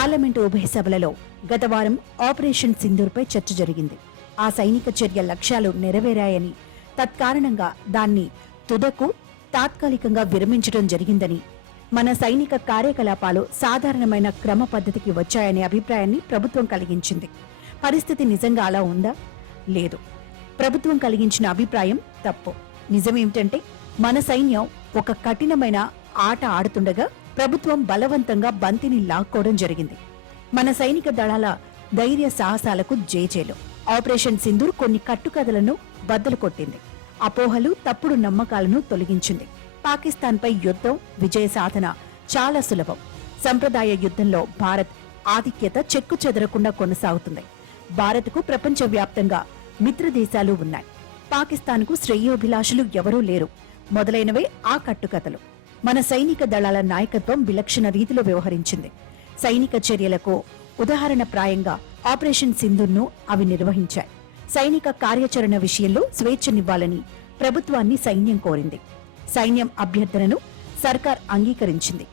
Parliament ఉభయ సభలలో గత వారం ఆపరేషన్ సింధూర్పై చర్చ జరిగింది. ఆ సైనిక చర్య లక్ష్యాలు నెరవేరాయని, తత్కారణంగా దాన్ని తుదకు తాత్కాలికంగా విరమించడం జరిగిందని, మన సైనిక కార్యకలాపాలు సాధారణమైన క్రమ పద్ధతికి వచ్చాయనే అభిప్రాయాన్ని ప్రభుత్వం కలిగించింది. పరిస్థితి నిజంగా అలా ఉందా? లేదు. ప్రభుత్వం కలిగించిన అభిప్రాయం తప్పు. నిజమేమిటంటే, మన సైన్యం ఒక కఠినమైన ఆట ఆడుతుండగా ప్రభుత్వం బలవంతంగా బంతిని లాక్కోవడం జరిగింది. మన సైనిక దళాల ధైర్య సాహసాలకు జేజేలు. ఆపరేషన్ సింధూర్ కొన్ని కట్టుకథలను బద్దలు కొట్టింది. అపోహలు, తప్పుడు నమ్మకాలను తొలగించింది. పాకిస్తాన్పై యుద్ధం, విజయ సాధన చాలా సులభం. సంప్రదాయ యుద్ధంలో భారత్ ఆధిక్యత చెక్కు చెదరకుండా కొనసాగుతుంది. భారత్కు ప్రపంచవ్యాప్తంగా మిత్రదేశాలు ఉన్నాయి. పాకిస్తాన్కు శ్రేయోభిలాషులు ఎవరూ లేరు. మొదలైనవే ఆ కట్టుకథలు. మన సైనిక దళాల నాయకత్వం విలక్షణ రీతిలో వ్యవహరించింది. సైనిక చర్యలకు ఉదాహరణప్రాయంగా ఆపరేషన్ సింధూర్ను అవి నిర్వహించాయి. సైనిక కార్యాచరణ విషయంలో స్వేచ్ఛనివ్వాలని ప్రభుత్వాన్ని సైన్యం కోరింది. సైన్యం అభ్యర్థనను సర్కార్ అంగీకరించింది.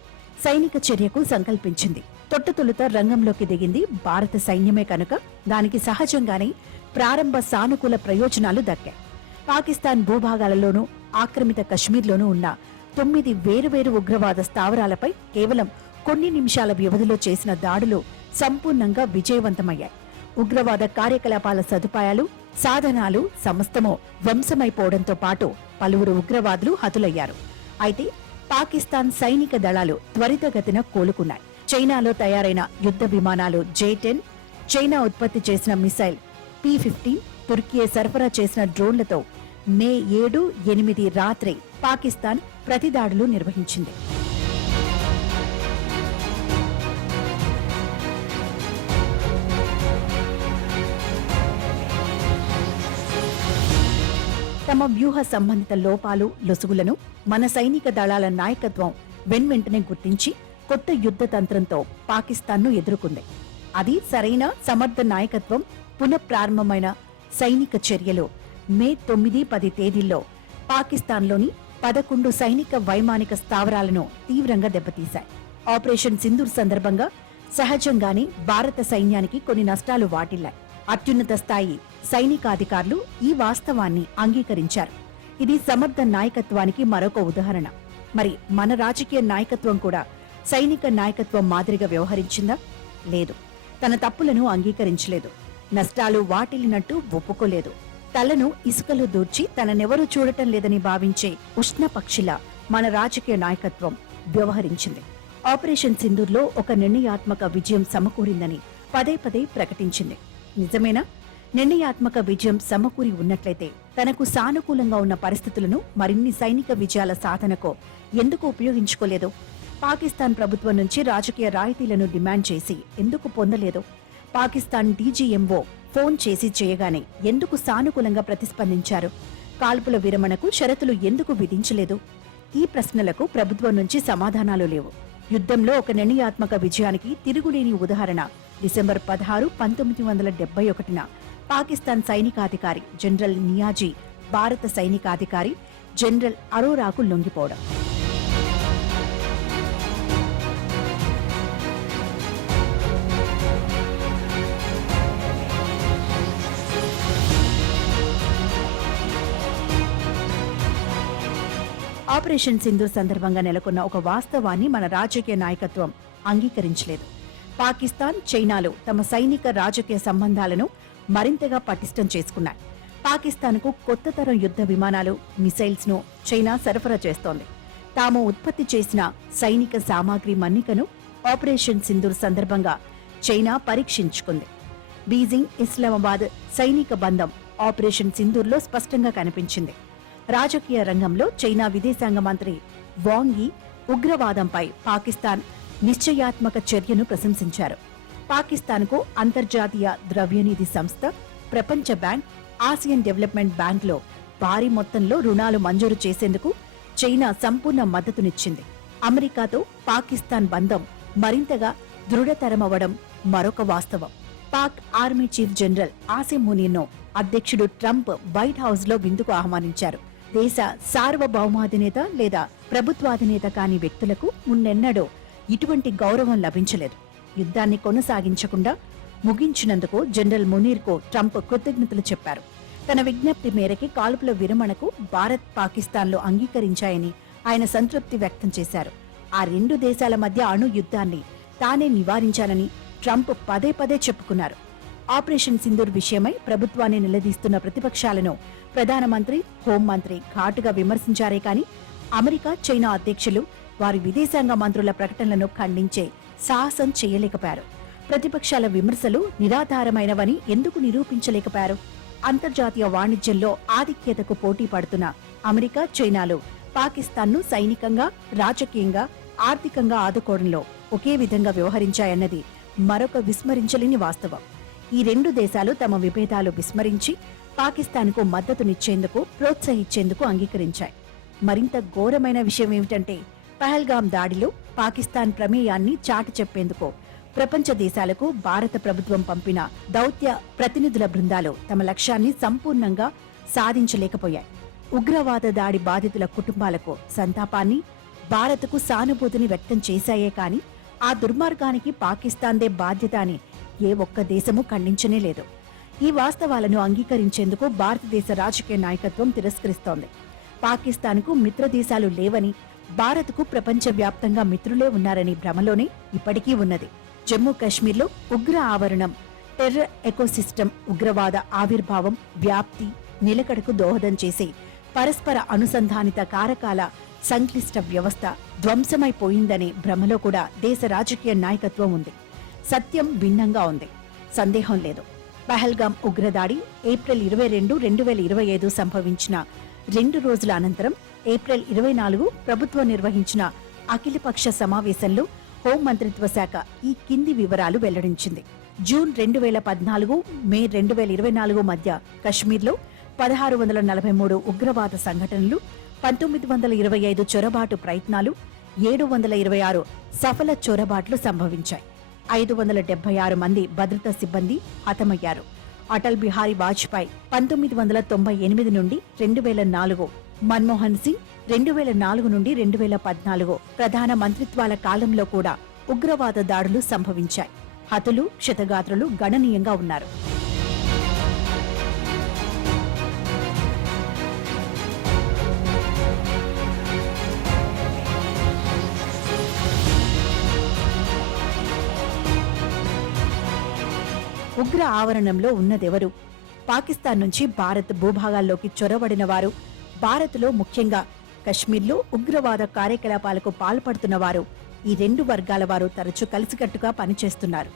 సైనిక చర్యకు సంకల్పించింది. తొట్టతొలుత రంగంలోకి దిగింది భారత సైన్యమే కనుక దానికి సహజంగానే ప్రారంభ సానుకూల ప్రయోజనాలు దక్కాయి. పాకిస్తాన్ భూభాగాలలోనూ ఆక్రమిత కశ్మీర్లోనూ ఉన్న 9 వేరువేరు ఉగ్రవాద స్థావరాలపై కేవలం కొన్ని నిమిషాల వ్యవధిలో చేసిన దాడులు సంపూర్ణంగా విజయవంతమయ్యాయి. ఉగ్రవాద కార్యకలాపాల సదుపాయాలు, సాధనాలు సమస్తమో ధ్వంసమైపోవడంతో పాటు పలువురు ఉగ్రవాదులు హతులయ్యారు. అయితే పాకిస్తాన్ సైనిక దళాలు త్వరితగతిన కోలుకున్నాయి. చైనాలో తయారైన యుద్ధ విమానాలు J-10, చైనా ఉత్పత్తి చేసిన మిసైల్ P-15, తుర్కీ సరఫరా చేసిన డ్రోన్లతో మే 7, 8 రాత్రి పాకిస్తాన్ ప్రతిదాడులు నిర్వహించింది. తమ వ్యూహ సంబంధిత లోపాలు, లొసుగులను మన సైనిక దళాల నాయకత్వం వెన్వెంటనే గుర్తించి కొత్త యుద్ధ తంత్రంతో పాకిస్తాన్ను ఎదుర్కొంది. అది సరైన సమర్థ నాయకత్వం పునఃప్రారంభమైన సైనిక చర్యలు మే 9, 10 తేదీల్లో పాకిస్తాన్లోని 11 సైనిక వైమానిక స్థావరాలను తీవ్రంగా దెబ్బతీశాయి. ఆపరేషన్ సింధూర్ సందర్భంగా సహజంగానే భారత సైన్యానికి కొన్ని నష్టాలు వాటిల్లాయి. అత్యున్నత స్థాయి సైనికాధికారులు ఈ వాస్తవాన్ని అంగీకరించారు. ఇది సమర్థ నాయకత్వానికి మరొక ఉదాహరణ. మరి మన రాజకీయ నాయకత్వం కూడా సైనిక నాయకత్వం మాదిరిగా వ్యవహరించిందా? లేదు. తన తప్పులను అంగీకరించలేదు. నష్టాలు వాటిల్లినట్టు ఒప్పుకోలేదు. తలను ఇసుకలో దూర్చి తననెవరూ చూడటం లేదని భావించే ఉష్ణపక్షిలా మన రాజకీయ నాయకత్వం వ్యవహరించింది. ఆపరేషన్ సింధూర్లో ఒక నిర్ణయాత్మక విజయం సమకూరిందని పదే పదే ప్రకటించింది. నిజమేనా? నిర్ణయాత్మక విజయం సమకూరి ఉన్నట్లయితే తనకు సానుకూలంగా ఉన్న పరిస్థితులను మరిన్ని సైనిక విజయాల సాధనకు ఎందుకు ఉపయోగించుకోలేదు? పాకిస్తాన్ ప్రభుత్వం నుంచి రాజకీయ రాయితీలను డిమాండ్ చేసి ఎందుకు పొందలేదు? పాకిస్తాన్ DGMO ఫోన్ చేసి చేయగానే ఎందుకు సానుకూలంగా ప్రతిస్పందించారు? కాల్పుల విరమణకు షరతులు ఎందుకు విధించలేదు? ఈ ప్రశ్నలకు ప్రభుత్వం నుంచి సమాధానాలు లేవు. యుద్ధంలో ఒక నిర్ణయాత్మక విజయానికి తిరుగులేని ఉదాహరణ డిసెంబర్ 16, 1971న పాకిస్తాన్ సైనికాధికారి జనరల్ నియాజీ భారత సైనికాధికారి జనరల్ అరోరాకు లొంగిపోవడం. ఆపరేషన్ సింధూర్ సందర్భంగా నెలకొన్న ఒక వాస్తవాన్ని మన రాజకీయ నాయకత్వం అంగీకరించలేదు. పాకిస్తాన్, చైనాలు తమ సైనిక రాజకీయ సంబంధాలను మరింతగా పటిష్టం చేసుకున్నాయి. పాకిస్తాన్కు కొత్త తరం యుద్ధ విమానాలు, మిసైల్స్ ను చైనా సరఫరా చేస్తోంది. తాము ఉత్పత్తి చేసిన సైనిక సామాగ్రి మన్నికను ఆపరేషన్ సింధూర్ సందర్భంగా చైనా పరీక్షించుకుంది. బీజింగ్, ఇస్లామాబాద్ సైనిక బంధం ఆపరేషన్ సింధూర్లో స్పష్టంగా కనిపించింది. రాజకీయ రంగంలో చైనా విదేశాంగ మంత్రి వాంగ్ యీ ఉగ్రవాదంపై పాకిస్తాన్ నిశ్చయాత్మక చర్యను ప్రశంసించారు. పాకిస్తాన్కు అంతర్జాతీయ ద్రవ్యనిధి సంస్థ, ప్రపంచ బ్యాంక్, ఆసియన్ డెవలప్మెంట్ బ్యాంక్లో భారీ మొత్తంలో రుణాలు మంజూరు చేసేందుకు చైనా సంపూర్ణ మద్దతునిచ్చింది. అమెరికాతో పాకిస్తాన్ బంధం మరింతగా దృఢతరమవడం మరొక వాస్తవం. Pak army chief general Asim మునీర్ను అధ్యక్షుడు ట్రంప్ వైట్ హౌస్ లో విందుకు ఆహ్వానించారు. దేశ సార్వభౌమాధినేత లేదా ప్రభుత్వాధినేత కాని వ్యక్తులకు మున్నెన్నడూ ఇటువంటి గౌరవం లభించలేదు. యుద్ధాన్ని కొనసాగించకుండా ముగించినందుకు జనరల్ మునీర్కు ట్రంప్ కృతజ్ఞతలు చెప్పారు. తన విజ్ఞప్తి మేరకి కాల్పుల విరమణకు భారత్, పాకిస్తాన్లు అంగీకరించాయని ఆయన సంతృప్తి వ్యక్తం చేశారు. ఆ రెండు దేశాల మధ్య అణు యుద్ధాన్ని తానే నివారించానని ట్రంప్ పదే పదే చెప్పుకున్నారు. ఆపరేషన్ సింధూర్ విషయమై ప్రభుత్వాన్ని నిలదీస్తున్న ప్రతిపక్షాలను ప్రధానమంత్రి, హోంమంత్రి ఘాటుగా విమర్శించారే కాని అమెరికా, చైనా అధ్యక్షులు వారి విదేశాంగ మంత్రుల ప్రకటనలను ఖండించే సాహసం చేయలేకపోయారు. ప్రతిపక్షాల విమర్శలు నిరాధారమైనవని ఎందుకు నిరూపించలేకపోయారు? అంతర్జాతీయ వాణిజ్యంలో ఆధిక్యతకు పోటీ పడుతున్న అమెరికా, చైనాలు పాకిస్తాన్ను సైనికంగా, రాజకీయంగా, ఆర్థికంగా ఆదుకోవడంలో ఒకే విధంగా వ్యవహరించాయన్నది మరొక విస్మరించలేని వాస్తవం. ఈ రెండు దేశాలు తమ విభేదాలు విస్మరించి పాకిస్తాన్కు మద్దతునిచ్చేందుకు, ప్రోత్సహించేందుకు అంగీకరించాయి. మరింత ఘోరమైన విషయం ఏమిటంటే పహల్గాం దాడిలో పాకిస్తాన్ ప్రమేయాన్ని చాటి చెప్పేందుకు ప్రపంచ దేశాలకు భారత ప్రభుత్వం పంపిన దౌత్య ప్రతినిధుల బృందాలు తమ లక్ష్యాన్ని సంపూర్ణంగా సాధించలేకపోయాయి. ఉగ్రవాద దాడి బాధితుల కుటుంబాలకు సంతాపాన్ని, భారత్కు సానుభూతిని వ్యక్తం చేశాయే కాని ఆ దుర్మార్గానికి పాకిస్తాన్దే బాధ్యత అని ఏ ఒక్క దేశమూ ఖండించనే లేదు. ఈ వాస్తవాలను అంగీకరించేందుకు భారతదేశ రాజకీయ నాయకత్వం తిరస్కరిస్తోంది. పాకిస్తాన్కు మిత్రదేశాలు లేవని, భారత్కు ప్రపంచవ్యాప్తంగా మిత్రులే ఉన్నారని భ్రమలోనే ఇప్పటికీ ఉన్నది. జమ్మూ కశ్మీర్లో ఉగ్ర ఆవరణం, టెర్రర్ ఎకోసిస్టమ్, ఉగ్రవాద ఆవిర్భావం, వ్యాప్తి, నిలకడకు దోహదం చేసే పరస్పర అనుసంధానిత కారకాల సంక్లిష్ట వ్యవస్థ ధ్వంసమైపోయిందనే భ్రమలో కూడా దేశ రాజకీయ నాయకత్వం ఉంది. సత్యం భిన్నంగా ఉంది, సందేహం లేదు. పహల్గాం ఉగ్రదాడి ఏప్రిల్ 22, 2025 సంభవించిన 2 రోజుల అనంతరం ఏప్రిల్ 24 ప్రభుత్వం నిర్వహించిన అఖిలపక్ష సమావేశంలో హోంమంత్రిత్వ శాఖ ఈ కింది వివరాలు వెల్లడించింది. జూన్ 2014, మే 2024 మధ్య కశ్మీర్లో 1643 ఉగ్రవాద సంఘటనలు, 1925 చొరబాటు ప్రయత్నాలు, 726 సఫల చొరబాట్లు సంభవించాయి. 576 మంది భద్రతా సిబ్బంది హతమయ్యారు. అటల్ బిహారీ వాజ్పేయి 1998 నుండి 2004, మన్మోహన్ సింగ్ 2004 నుండి 2014 ప్రధాన మంత్రిత్వాల కాలంలో కూడా ఉగ్రవాద దాడులు సంభవించాయి. హతులు, క్షతగాత్రులు గణనీయంగా ఉన్నారు. ఉగ్ర ఆవరణంలో ఉన్నదెవరు? పాకిస్తాన్ నుంచి భారత్ భూభాగాల్లోకి చొరబడిన వారు, భారత్లో ముఖ్యంగా కశ్మీర్లో ఉగ్రవాద కార్యకలాపాలకు పాల్పడుతున్నవారు. ఈ రెండు వర్గాల వారు తరచూ కలిసికట్టుగా పనిచేస్తున్నారు,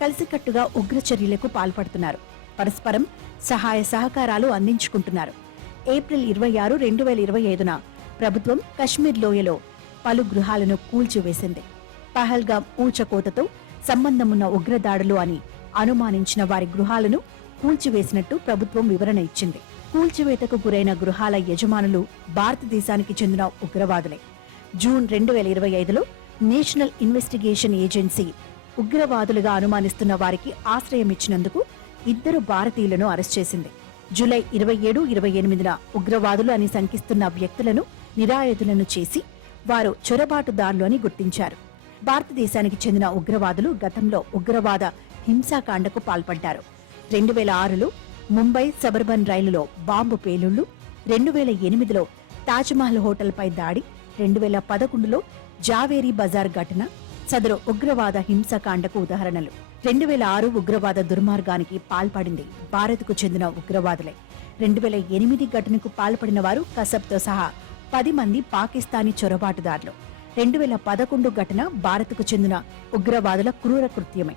కలిసికట్టుగా ఉగ్ర చర్యలకు పాల్పడుతున్నారు, పరస్పరం సహాయ సహకారాలు అందించుకుంటున్నారు. ఏప్రిల్ 26, 2025న ప్రభుత్వం కశ్మీర్ లోయలో పలు గృహాలను కూల్చివేసింది. పహల్గాం ఊచకోతతో సంబంధమున్న ఉగ్రదాడులు అని అనుమానించిన వారి గృహాలను కూల్చివేసినట్టు ప్రభుత్వం వివరణ ఇచ్చింది. కూల్చివేతకు గురైన గృహాల యజమానులు భారతదేశానికి చెందిన ఉగ్రవాదులే. జూన్ 2025లో నేషనల్ ఇన్వెస్టిగేషన్ ఏజెన్సీ ఉగ్రవాదులుగా అనుమానిస్తున్న వారికి ఆశ్రయమిచ్చినందుకు 2 భారతీయులను అరెస్ట్ చేసింది. జూలై 27, 28న ఉగ్రవాదులు అని శంకిస్తున్న వ్యక్తులను నిరాయుధులను చేసి వారు చొరబాటుదారులు అని గుర్తించారు. భారతదేశానికి చెందిన ఉగ్రవాదులు గతంలో ఉగ్రవాద హింసాకాండకు పాల్పడ్డారు. 2006లో ముంబై సబర్బన్ రైలులో బాంబు పేలుళ్లు, 2008లో తాజ్మహల్ హోటల్పై దాడి, 2011లో జావేరీ బజార్ ఘటన సదరు ఉగ్రవాద హింసాకాండకు ఉదాహరణలు. 2006 ఉగ్రవాద దుర్మార్గానికి పాల్పడింది భారత్కు చెందిన ఉగ్రవాదులే. 2008 ఘటనకు పాల్పడిన వారు కసబ్తో సహా 10 మంది పాకిస్తానీ చొరబాటుదారులు. 2011 ఘటన భారత్కు చెందిన ఉగ్రవాదుల క్రూర కృత్యమే.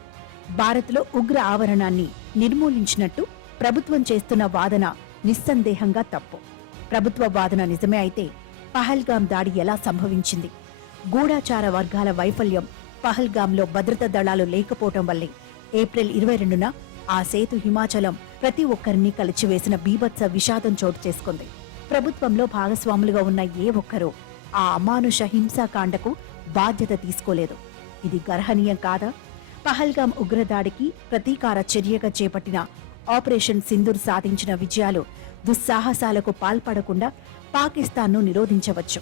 భారత్లో ఉగ్ర ఆవరణాన్ని నిర్మూలించినట్టు ప్రభుత్వం చేస్తున్న వాదన నిస్సందేహంగా తప్పు. ప్రభుత్వ వాదన నిజమే అయితే పహల్గాం దాడి ఎలా సంభవించింది? గూఢాచార వర్గాల వైఫల్యం, పహల్గాంలో భద్రతా దళాలు లేకపోవటం వల్లే ఏప్రిల్ 22న ఆ సేతు హిమాచలం ప్రతి ఒక్కరిని కలిచివేసిన బీభత్స విషాదం చోటు చేసుకుంది. ప్రభుత్వంలో భాగస్వాములుగా ఉన్న ఏ ఒక్కరూ ఆ అమానుష హింసాకాండకు బాధ్యత తీసుకోలేదు. ఇది గర్హనీయం కాదా? పహల్గాం ఉగ్రదాడికి ప్రతీకార చర్యగా చేపట్టిన ఆపరేషన్ సింధూర్ సాధించిన విజయాలు దుస్సాహసాలకు పాల్పడకుండా పాకిస్తాన్ను నిరోధించవచ్చు.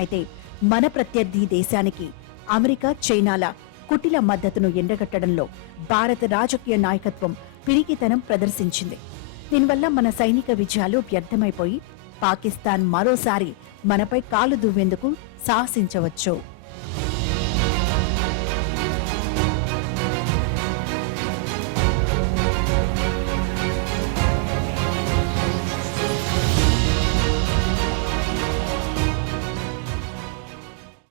అయితే మన ప్రత్యర్థి దేశానికి అమెరికా, చైనాల కుటిల మద్దతును ఎండగట్టడంలో భారత రాజకీయ నాయకత్వం పిరికితనం ప్రదర్శించింది. దీనివల్ల మన సైనిక విజయాలు వ్యర్థమైపోయి పాకిస్తాన్ మరోసారి మనపై కాలు దువ్వేందుకు సాహసించవచ్చు.